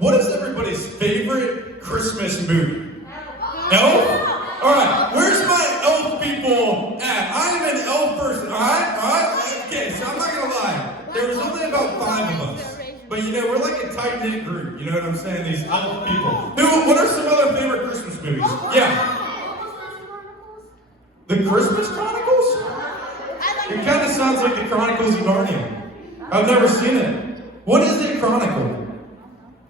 what is everybody's favorite Christmas movie? Elf? Alright, where's my elf people at? I am an elf person, alright? Okay, so I'm not gonna lie. There was only about 5 of us. But you know, we're like a tight-knit group, you know what I'm saying? These elf people. What are some other favorite Christmas movies? Yeah. The Christmas Chronicles? It kind of sounds like the Chronicles of Narnia. I've never seen it. What is a chronicle?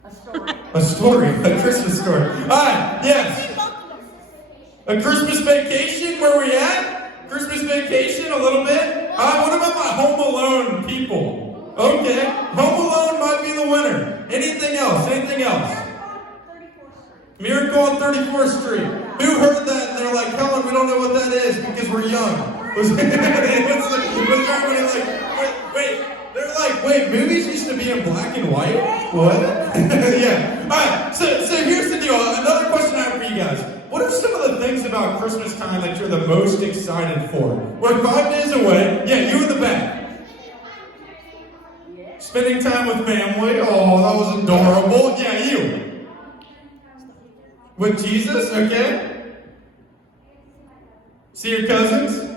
A story. A story, a Christmas story. Alright, yes. A Christmas Vacation, where we at? Christmas Vacation, a little bit. What about my Home Alone people? Okay, Home Alone might be the winner. Anything else? Anything else? Miracle on 34th Street. Who heard that and they're like, Helen, we don't know what that is because we're young. Was everybody like, wait, they're like, wait, movies used to be in black and white? What? Yeah. Alright, so here's the deal. Another question I have for you guys. What are some of the things about Christmas time that you're the most excited for? We're 5 days away. Yeah, you in the back. Spending time with family. Oh, that was adorable. Yeah, you. With Jesus, okay. See your cousins?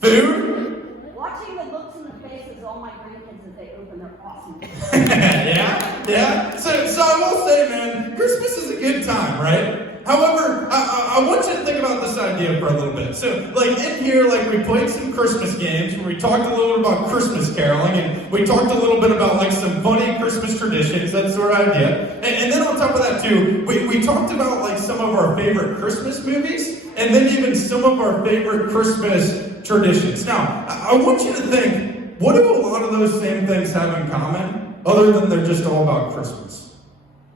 Food? Watching the looks in the faces of all my grandkids as they open their awesome gifts. Yeah. So I will say, man, Christmas is a good time, right? However, I want you to think about this idea for a little bit. So, like, in here, like, we played some Christmas games where we talked a little bit about Christmas caroling, and we talked a little bit about, like, some funny Christmas traditions, that sort of idea. And then on top of that, too, we talked about, like, some of our favorite Christmas movies, and then even some of our favorite Christmas traditions. Now, I want you to think, what do a lot of those same things have in common, other than they're just all about Christmas?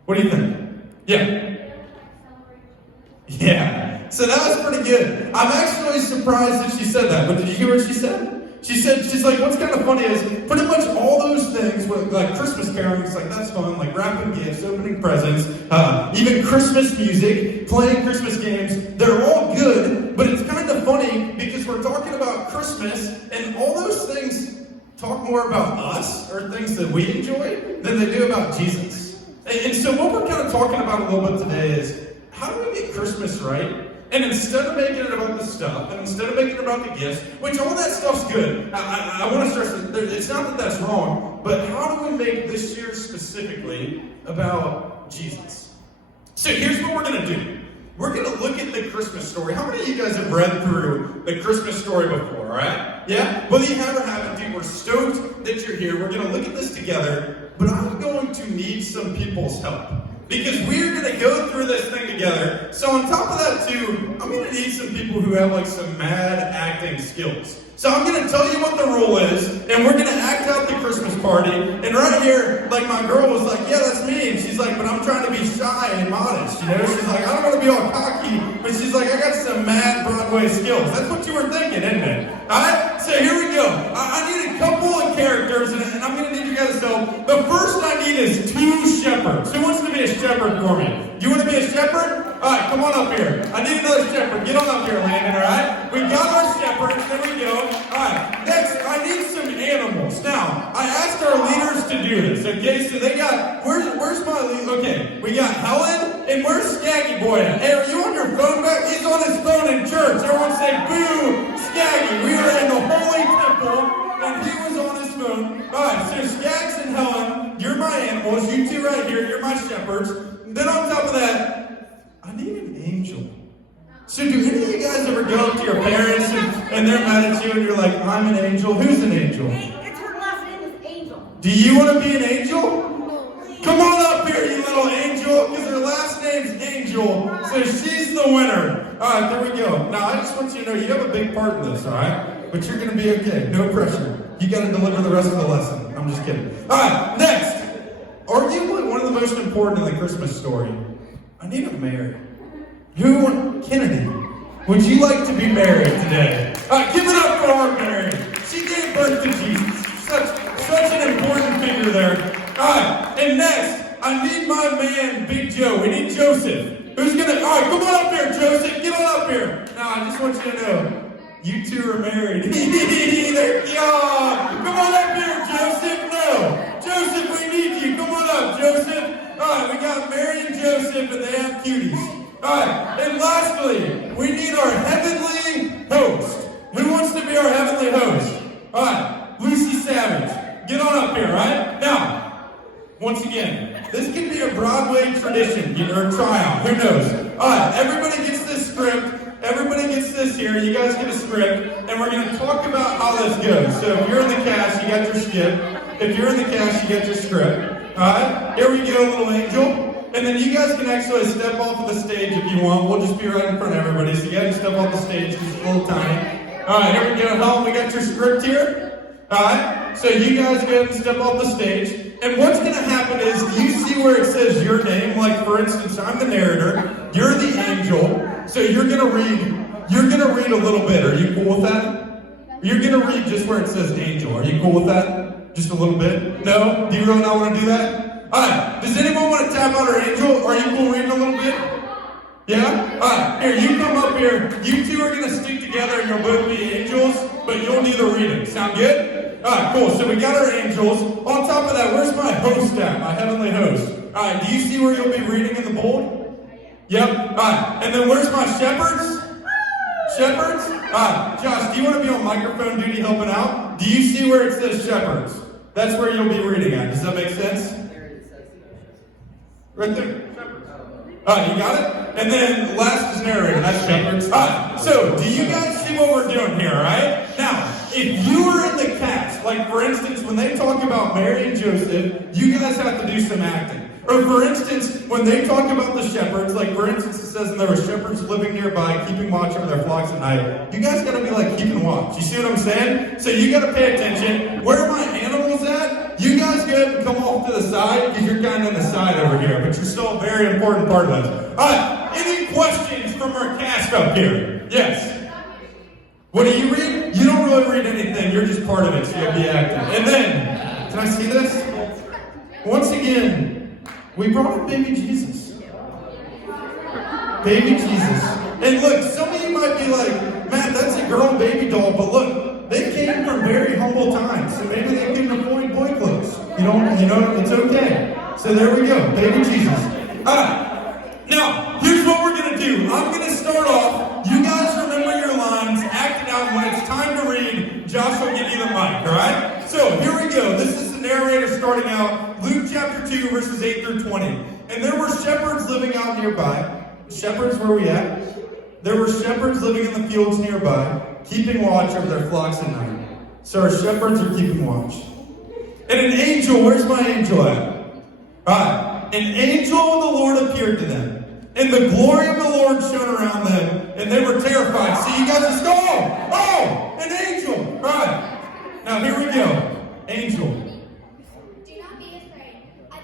What do you think? Yeah. Yeah, so that was pretty good. I'm actually surprised that she said that, but did you hear what she said? She's like, what's kind of funny is pretty much all those things, like Christmas caroling, it's like, that's fun, like wrapping gifts, opening presents, even Christmas music, playing Christmas games, they're all good, but it's kind of funny because we're talking about Christmas, and all those things talk more about us, or things that we enjoy, than they do about Jesus. And so what we're kind of talking about a little bit today is, how do we get Christmas right? And instead of making it about the stuff, and instead of making it about the gifts, which all that stuff's good, I want to stress that it's not that that's wrong, but how do we make this year specifically about Jesus? So here's what we're going to do. We're going to look at the Christmas story. How many of you guys have read through the Christmas story before, all right? Yeah? Whether you have or haven't, dude, we're stoked that you're here. We're going to look at this together, but I'm going to need some people's help. Because we're going to go through this thing together. So on top of that too, I'm going to need some people who have like some mad acting skills. So I'm going to tell you what the rule is, and we're going to act out the Christmas party. And right here, like my girl was like, yeah, that's me. And she's like, but I'm trying to be shy and modest, you know? She's like, I don't want to be all cocky, but she's like, I got some mad Broadway skills. That's what you were thinking, isn't it? All right, so here we go. I need a couple of characters, and I'm going to need you guys to help. The first I need is 2 shepherds. Who wants to be a shepherd for me? You want to be a shepherd? All right, come on up here. I need another shepherd. Get on up here, Landon, all right? We got our shepherds. There we go. All right, next, I need some animals. Now, I asked our leaders to do this, okay? So they got, where's my lead? Okay, we got Helen, and where's Skaggy Boy at? Hey, are you on your phone back? He's on his phone in church. Everyone say, boo, Skaggy. We are in the Holy Temple, and he was on his phone. All right, so Skags and Helen, you're my animals. You two right here, you're my shepherds. Then on top of that, I need an angel. So do any of you guys ever go up to your parents and they're mad at you and you're like, I'm an angel? Who's an angel? It's her last name is Angel. Do you want to be an angel? Come on up here, you little angel, because her last name's Angel, so she's the winner. All right, there we go. Now, I just want you to know you have a big part in this, all right? But you're going to be okay. No pressure. You got to deliver the rest of the lesson. I'm just kidding. All right, next. Arguably one of the most important in the Christmas story. I need a Mary. Kennedy, would you like to be married today? All right, give it up for our Mary. She gave birth to Jesus. Such an important figure there. All right, and next, I need my man, Big Joe. We need Joseph. Who's gonna, all right, come on up here, Joseph. Get on up here. Now, I just want you to know, you two are married. There you are. Come on up here, Joseph. No. Joseph, we need you. Come on up, Joseph. All Alright, we got Mary and Joseph, and they have cuties. Alright, and lastly, we need our heavenly host. Who wants to be our heavenly host? Alright, Lucy Savage. Get on up here, right? Now, once again, this could be a Broadway tradition, or tryout, who knows? Alright, everybody gets this script. Everybody gets this here. You guys get a script, and we're going to talk about how this goes. So if you're in the cast, you got your skip. If you're in the cast, you got your script. Alright, here we go, little angel. And then you guys can actually step off of the stage if you want. We'll just be right in front of everybody. So you guys step off the stage, just a little tiny. Alright, here we go. Helen, we got your script here. Alright, so you guys go ahead and step off the stage. And what's going to happen is, do you see where it says your name? Like, for instance, I'm the narrator. You're the angel. So you're going to read a little bit. Are you cool with that? You're going to read just where it says angel. Are you cool with that? Just a little bit? No? Do you really not want to do that? Alright, does anyone want to tap out our angel? Are you cool reading a little bit? Yeah? Alright, here, you come up here. You two are going to stick together and you'll both be angels, but you'll do the reading. Sound good? Alright, cool. So we got our angels. On top of that, where's my host at? My heavenly host. Alright, do you see where you'll be reading in the bold? Yep. Alright, and then where's my shepherds? Shepherds? Alright, Josh, do you want to be on microphone duty helping out? Do you see where it says shepherds? That's where you'll be reading at. Does that make sense? Right there. Alright, you got it? And then last is narrator. That's shepherds. Alright, so do you guys see what we're doing here, right? Now, if you were in the cast, like for instance, when they talk about Mary and Joseph, you guys have to do some acting. Or for instance, when they talk about the shepherds, like for instance, it says, and there were shepherds living nearby, keeping watch over their flocks at night. You guys gotta be like keeping watch. You see what I'm saying? So you gotta pay attention. Where are my animals at? You guys go ahead and come off to the side, because you're kind of on the side over here, but you're still a very important part of this. Alright, any questions from our cast up here? Yes. What do you read? You don't really read anything, you're just part of it, so you'll be acting. And then, can I see this? Once again, we brought up baby Jesus. Baby Jesus. And look, some of you might be like, Matt, that's a girl baby doll, but look, they came from very humble times, so maybe they couldn't afford boy clothes. You know, it's okay. So there we go, baby Jesus. Alright, now, here's what we're gonna do. I'm gonna start off, you guys remember your lines, act it out. When it's time to read, Josh will give you the mic, alright? So, here we go. This is the narrator starting out, Luke chapter 2, verses 8 through 20. And there were shepherds living out nearby. Shepherds, where are we at? There were shepherds living in the fields nearby, keeping watch over their flocks at night. So our shepherds are keeping watch. And an angel, where's my angel at? Alright, an angel of the Lord appeared to them. And the glory of the Lord shone around them, and they were terrified. See, you guys just go, oh, an angel. Alright, now here we go. Angel. Do not be afraid. I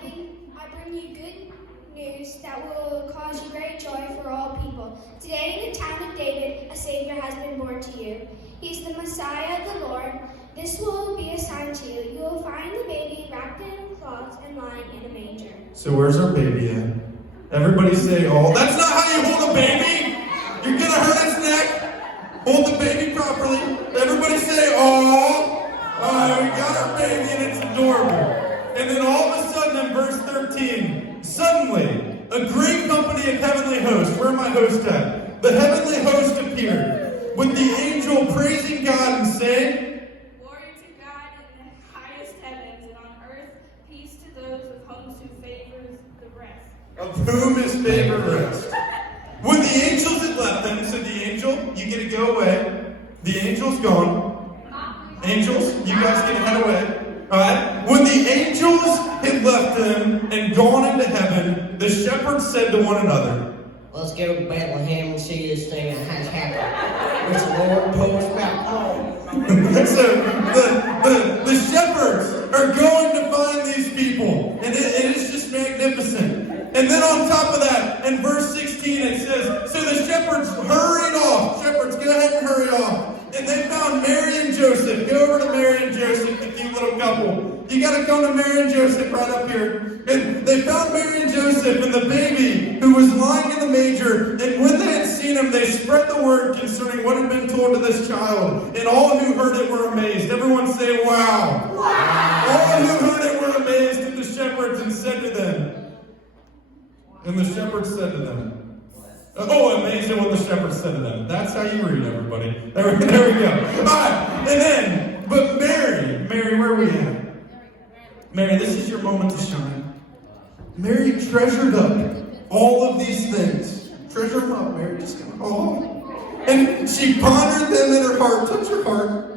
bring you good news that will cause you great joy for all people. Today in the town of David, a Savior has been born to you. He is the Messiah of the Lord. This will be a sign to you. You will find the baby wrapped in cloths and lying in a manger. So where's our baby at? Everybody say, oh. That's not how you hold a baby. You're going to hurt its neck. Hold the baby properly. Everybody say, oh. We got our baby and it's adorable. And then all of a sudden in verse 13, suddenly, a great company of heavenly hosts, where are my hosts at? The heavenly host appeared, with the angel praising God and saying, Glory to God in the highest heavens, and on earth peace to those of whom who favors the rest. Of whom is favor rest. When the angels had left them, said the angel, you get to go away. The angel's gone. Angels, you guys get to head away. Alright? When the angels had left them and gone into heaven, the shepherds said to one another, Let's go to Bethlehem and see this thing that has happened, which the Lord told us about. So the shepherds are going to find these people, and it is just magnificent. And then on top of that, in verse 16 it says, so the shepherds hurried off. Shepherds, go ahead and hurry off. And they found Mary and Joseph. Go over to Mary and Joseph, the cute little couple. You got to come to Mary and Joseph right up here. And they found Mary and Joseph and the baby who was lying in the manger. And when they had seen him, they spread the word concerning what had been told to this child. And all who heard it were amazed. Everyone say, wow. Wow. All who heard it were amazed at the shepherds and said to them, And the shepherd said to them, oh, amazing what the shepherd said to them. That's how you read, everybody. There we go. All right, and then, but Mary, where are we at? Mary, this is your moment to shine. Mary treasured up all of these things. Treasure them up, Mary. Just go, oh. And she pondered them in her heart. Touch her heart.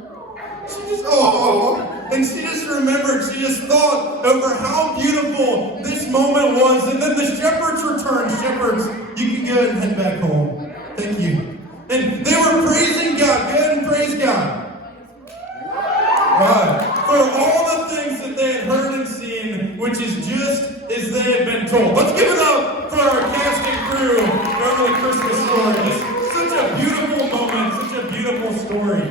She just, oh. And she just remembered, she just thought over how beautiful this moment was. And then the shepherds returned. Shepherds, you can go ahead and head back home. Thank you. And they were praising God. Go ahead and praise God. Right. For all the things that they had heard and seen, which is just as they had been told. Let's give it up for our cast and crew over the Christmas story. Such a beautiful moment, such a beautiful story.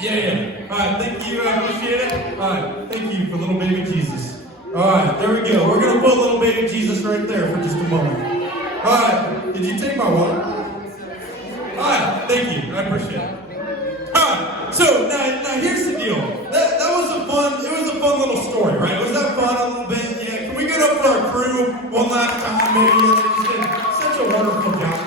Yeah. All right, thank you. I appreciate it. All right, thank you for little baby Jesus. All right, there we go. We're going to put little baby Jesus right there for just a moment. All right, did you take my water? All right, thank you. I appreciate it. All right, so now here's the deal. That was a fun little story, right? Was that fun a little bit? Yeah. Can we get up for our crew one last time, maybe? You did such a wonderful job.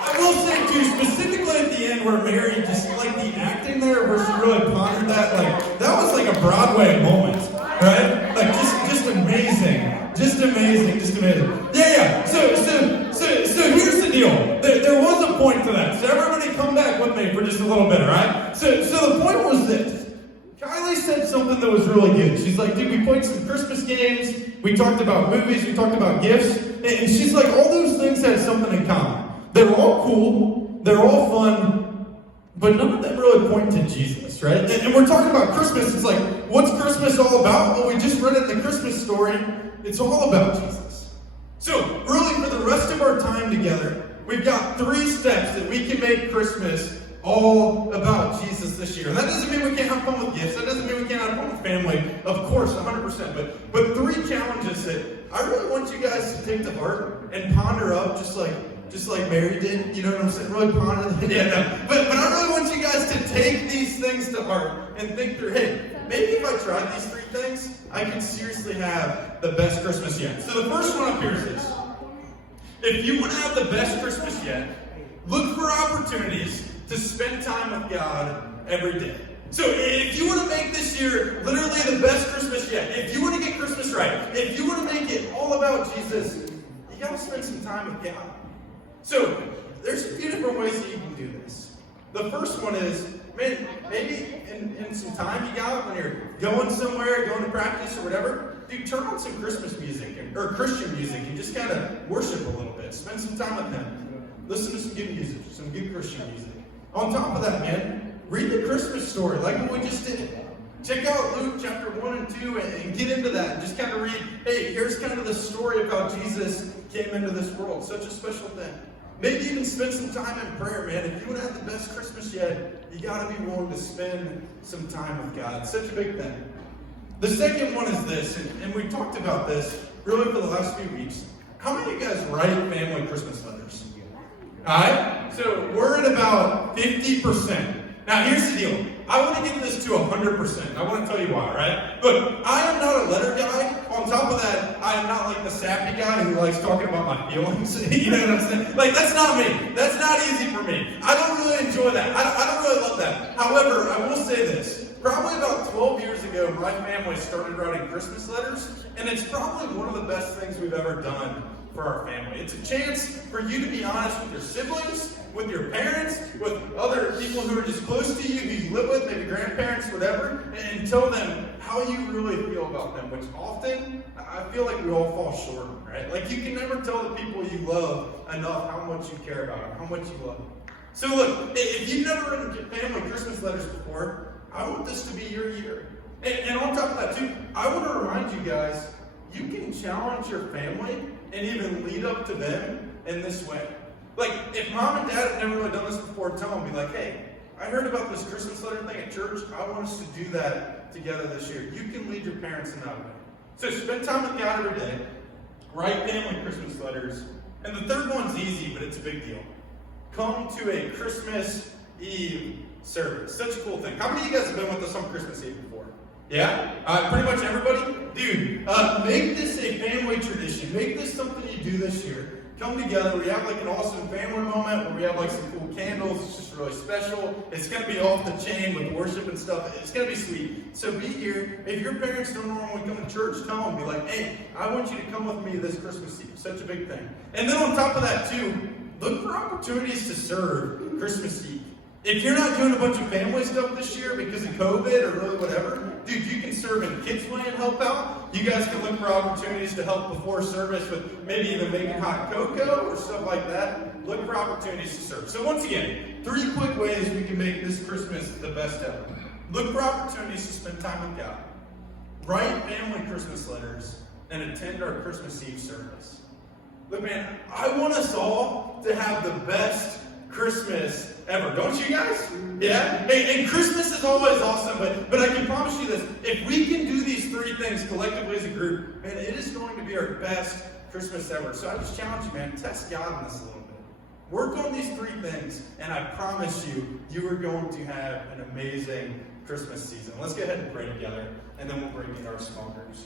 I will say too, specifically at the end where Mary just like the acting there, where she really pondered that, like that was like a Broadway moment, right? Like just amazing. Yeah. So here's the deal. There was a point to that. So everybody come back with me for just a little bit, all right? So the point was this. Kylie said something that was really good. She's like, dude, we played some Christmas games. We talked about movies. We talked about gifts. And she's like, all those things had something in common. They're all cool. They're all fun. But none of them really point to Jesus, right? And we're talking about Christmas. It's like, what's Christmas all about? Well, we just read it in the Christmas story. It's all about Jesus. So, really, for the rest of our time together, we've got 3 steps that we can make Christmas all about Jesus this year. And that doesn't mean we can't have fun with gifts. That doesn't mean we can't have fun with family. Of course, 100%. But 3 challenges that I really want you guys to take to heart and ponder up, just like Mary did. You know what I'm saying? Really ponder that. Yeah, no. But I really want you guys to take these things to heart and think through, hey, maybe if I tried these 3 things, I could seriously have the best Christmas yet. So the first one up here is this. If you want to have the best Christmas yet, look for opportunities to spend time with God every day. So if you want to make this year literally the best Christmas yet, if you want to get Christmas right, if you want to make it all about Jesus, you got to spend some time with God. So there's a few different ways that you can do this. The first one is, man, maybe in some time you got when you're going somewhere, going to practice or whatever, dude, turn on some Christmas music or Christian music and just kind of worship a little bit. Spend some time with Him. Listen to some good music, some good Christian music. On top of that, man, read the Christmas story like what we just did. Check out Luke chapter 1 and 2 and get into that and just kind of read, hey, here's kind of the story of how Jesus came into this world. Such a special thing. Maybe even spend some time in prayer, man. If you want to have the best Christmas yet, you got to be willing to spend some time with God. It's such a big thing. The second one is this, and we talked about this really for the last few weeks. How many of you guys write family Christmas letters? All right? So we're at about 50%. Now, here's the deal. I want to get this to 100%. I want to tell you why, right? Look, I am not a letter guy. On top of that, I am not like the sappy guy who likes talking about my feelings. You know what I'm saying? Like, that's not me. That's not easy for me. I don't really enjoy that. I don't really love that. However, I will say this. Probably about 12 years ago, my family started writing Christmas letters, and it's probably one of the best things we've ever done for our family. It's a chance for you to be honest with your siblings, with your parents, with other people who are just close to you, who you live with, maybe grandparents, whatever, and tell them how you really feel about them, which often I feel like we all fall short, right? Like you can never tell the people you love enough how much you care about them, how much you love them. So look, if you've never written family Christmas letters before, I want this to be your year. And on top of that too, I want to remind you guys, you can challenge your family and even lead up to them in this way. Like, if mom and dad have never really done this before, tell them, be like, hey, I heard about this Christmas letter thing at church. I want us to do that together this year. You can lead your parents in that way. So spend time with God every day. Write family Christmas letters. And the third one's easy, but it's a big deal. Come to a Christmas Eve service. Such a cool thing. How many of you guys have been with us on Christmas Eve before? Yeah? Pretty much everybody? Dude, make this a family tradition. Make this something you do this year. Come together. We have like an awesome family moment where we have like some cool candles. It's just really special. It's going to be off the chain with worship and stuff. It's going to be sweet. So be here. If your parents don't normally come to church, tell them. Be like, hey, I want you to come with me this Christmas Eve. Such a big thing. And then on top of that too, look for opportunities to serve Christmas Eve. If you're not doing a bunch of family stuff this year because of COVID or really whatever, dude, you can serve in Kids Play and help out. You guys can look for opportunities to help before service with maybe even making hot cocoa or stuff like that. Look for opportunities to serve. So once again, 3 quick ways we can make this Christmas the best ever. Look for opportunities to spend time with God. Write family Christmas letters and attend our Christmas Eve service. Look, man, I want us all to have the best Christmas ever. Don't you guys? Yeah? And Christmas is always awesome, but I can promise you this. If we can do these 3 things collectively as a group, man, it is going to be our best Christmas ever. So I just challenge you, man, test God in this a little bit. Work on these 3 things, and I promise you, you are going to have an amazing Christmas season. Let's go ahead and pray together, and then we'll bring in our small groups.